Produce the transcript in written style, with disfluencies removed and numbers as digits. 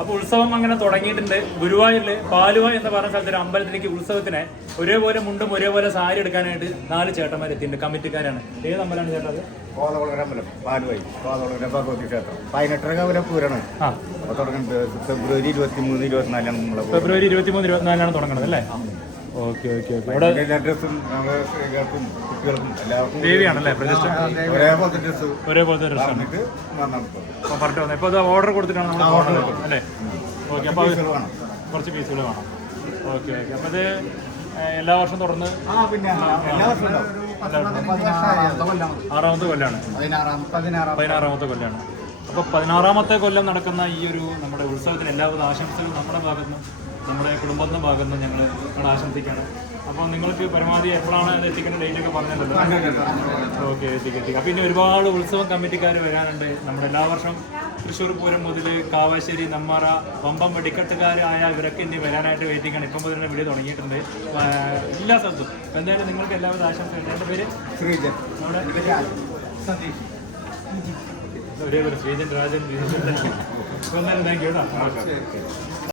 അപ്പോൾ ഉത്സവം അങ്ങനെ തുടങ്ങിയിട്ടുണ്ട്. ഗുരുവായൂരിൽ പാലുവ എന്ന് പറഞ്ഞ സ്ഥലത്ത് ഒരു അമ്പലത്തിലേക്ക് ഉത്സവത്തിന് ഒരേപോലെ മുണ്ടും ഒരേപോലെ സാരി എടുക്കാനായിട്ട് 4 ചേട്ടന്മാർ എത്തിയിട്ടുണ്ട്. കമ്മിറ്റിക്കാരാണ്. ഏത് അമ്പലമാണ് ചേട്ടാ അത്? കോതകുളങ്ങര പാലുവായി കോതകുളങ്ങര ഭഗവതി ക്ഷേത്രം 18 പൂരാണ് തുടങ്ങുന്നത്. ഫെബ്രുവരി 23, 24 ഫെബ്രുവരി 23, 24 തുടങ്ങുന്നത് അല്ലേ? Okay okay okay. അവിടെ ഡ്രസ്സും സ്ത്രീകൾക്കും കുട്ടികൾക്കും എല്ലാവർക്കും ദേവിയാണല്ലേ പ്രതിഷ്ഠ? ഒരേപോലത്തെ ഡ്രസ്സ് ഒരേപോലത്തെ ഡ്രസ്സാണ് അപ്പോൾ പറഞ്ഞിട്ട് വന്നത്. ഇപ്പോൾ അത് ഓർഡർ കൊടുത്തിട്ടാണ് നമ്മൾ പോകുന്നത് അല്ലേ? ഓക്കെ. അപ്പോൾ കുറച്ച് പീസുകൾ വേണം. Okay okay. അപ്പോൾ ഇത് എല്ലാ വർഷവും തുടർന്ന് പിന്നെ എല്ലാ വർഷവും 6ാമത്തെ കൊല്ലമാണ്. 16ാമത്തെ കൊല്ലമാണ്. അപ്പോൾ 16ാമത്തെ കൊല്ലം നടക്കുന്ന ഈ ഒരു നമ്മുടെ ഉത്സവത്തിന് എല്ലാവിധ ആശംസകളും നമ്മുടെ ഭാഗത്തുനിന്നും നമ്മുടെ കുടുംബത്തിൻ്റെ ഭാഗത്തുനിന്നും ഞങ്ങൾ ആശംസിക്കുകയാണ്. അപ്പോൾ നിങ്ങൾക്ക് പരമാവധി എപ്പോഴാണ് അത് എത്തിക്കേണ്ട ഡേറ്റ് ഒക്കെ പറഞ്ഞല്ലോ? ഓക്കെ, എത്തിക്കാം. അപ്പോൾ ഇനി ഒരുപാട് ഉത്സവം കമ്മിറ്റിക്കാർ വരാനുണ്ട്. നമ്മുടെ എല്ലാ വർഷം തൃശ്ശൂർ പൂരം മുതൽ കാവശ്ശേരി, നെന്മാറ, വമ്പം വെടിക്കെട്ടുകാരായ ഇവരൊക്കെ ഇനി വരാനായിട്ട് വെയിറ്റിംഗാണ്. ഇപ്പം മുതൽ തന്നെ വിളി തുടങ്ങിയിട്ടുണ്ട് എല്ലാ സ്ഥലത്തും. എന്തായാലും നിങ്ങൾക്ക് എല്ലാവരും ആശംസയുണ്ട്. എൻ്റെ പേര് ശ്രീജൻ. ഒരേ ഒരു ശ്രീജൻ, രാജൻ, എന്തായാലും താങ്ക് യു കേട്ടോ.